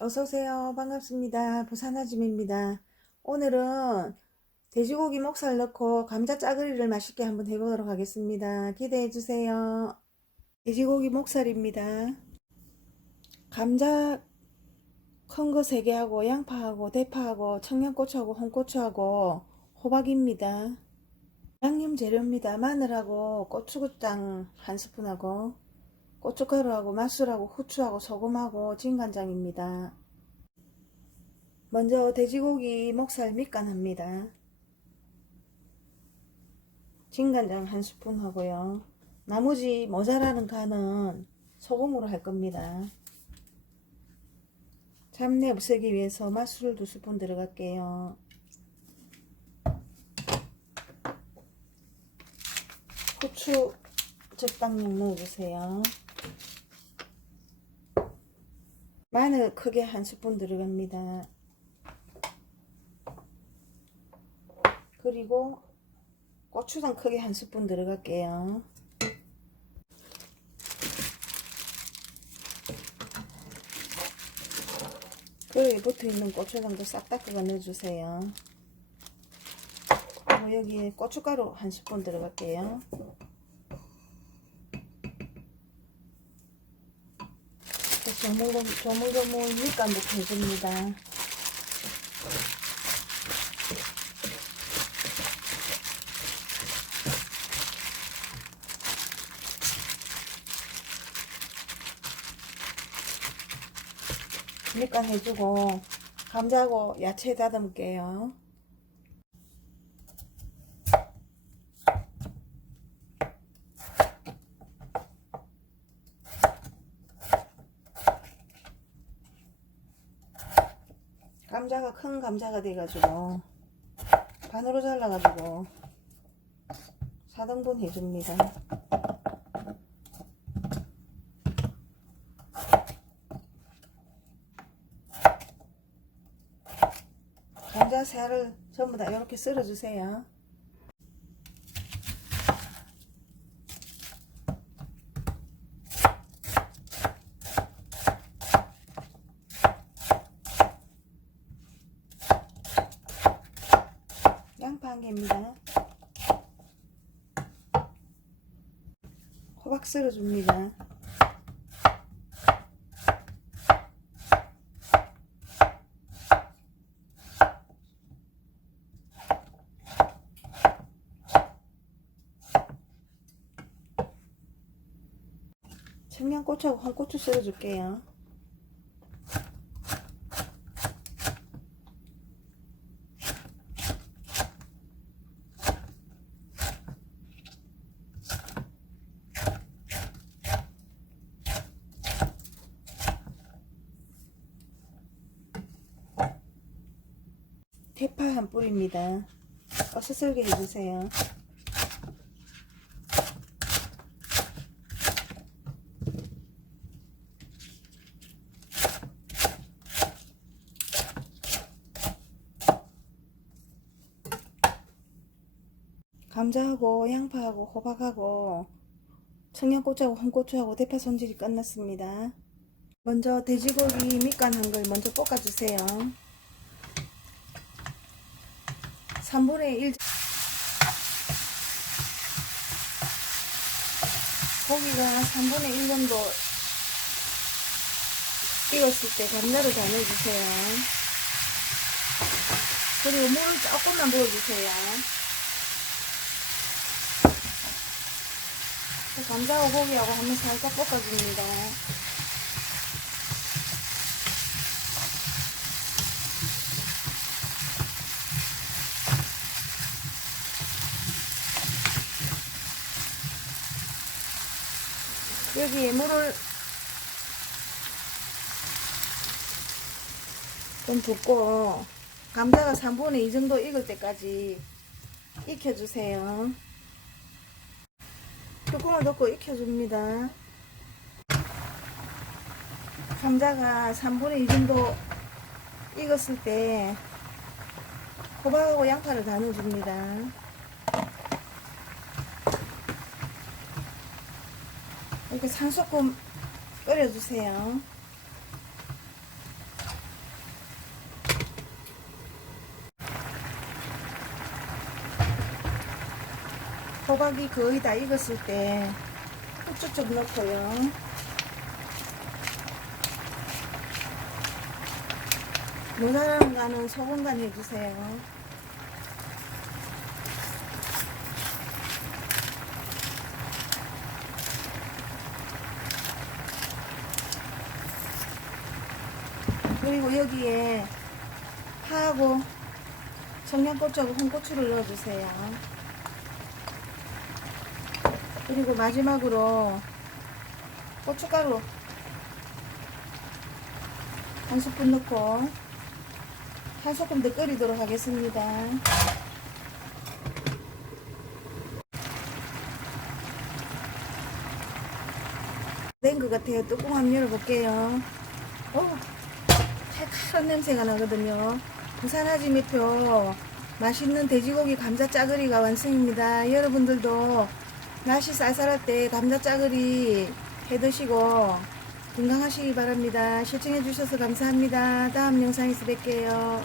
어서오세요. 반갑습니다. 부산아줌입니다. 오늘은 돼지고기 목살 넣고 감자 짜글이를 맛있게 한번 해보도록 하겠습니다. 기대해주세요. 돼지고기 목살입니다. 감자 큰 거 3개 하고 양파하고 대파하고 청양고추하고 홍고추하고 호박입니다. 양념 재료입니다. 마늘하고 고추장 한 스푼하고 고춧가루하고 맛술하고 후추하고 소금하고 진간장입니다. 먼저 돼지고기 목살 밑간합니다. 진간장 한 스푼 하고요. 나머지 모자라는 간은 소금으로 할 겁니다. 잡내 없애기 위해서 맛술 두 스푼 들어갈게요. 후추 적당량 넣어주세요. 마늘 크게 한 스푼 들어갑니다. 그리고 고추장 크게 한 스푼 들어갈게요. 그리고 붙어 있는 고추장도 싹 닦아가 넣어주세요. 여기에 고춧가루 한 스푼 들어갈게요. 조물조물, 조물 조물 밑간부터 해줍니다. 밑간 해주고 감자하고 야채 다듬을게요. 감자가 큰 감자가 돼가지고 반으로 잘라가지고 4등분 해줍니다. 감자 살을 전부 다 이렇게 썰어주세요. 개입니다. 호박 썰어줍니다. 청양고추하고 홍고추 썰어줄게요. 대파 한 뿌리입니다. 어서 썰게 해주세요. 감자하고 양파하고 호박하고 청양고추하고 홍고추하고 대파 손질이 끝났습니다. 먼저 돼지고기 밑간 한 걸 먼저 볶아주세요. 3분의 1 고기가 3분의 1 정도 익었을 때 감자를 다 넣어주세요. 그리고 물을 조금만 부어주세요. 감자하고 고기하고 한번 살짝 볶아줍니다. 여기에 물을 좀 붓고 감자가 3분의 2 정도 익을 때까지 익혀주세요. 뚜껑을 덮고 익혀줍니다. 감자가 3분의 2 정도 익었을 때 호박하고 양파를 다 넣어줍니다. 이렇게 산소금 끓여주세요. 호박이 거의 다 익었을 때 후추 좀 넣고요. 모자란 간은 소금 간 해주세요. 그리고 여기에 파하고 청양고추하고 홍고추를 넣어주세요. 그리고 마지막으로 고춧가루 한 스푼 넣고 한 소끔 더 끓이도록 하겠습니다. 된 것 같아요. 뚜껑 한번 열어볼게요. 오, 칼칼한 냄새가 나거든요. 부산 하지 매표 맛있는 돼지고기 감자 짜글이가 완성입니다. 여러분들도 날씨 쌀쌀할 때 감자 짜글이 해 드시고 건강하시기 바랍니다. 시청해 주셔서 감사합니다. 다음 영상에서 뵐게요.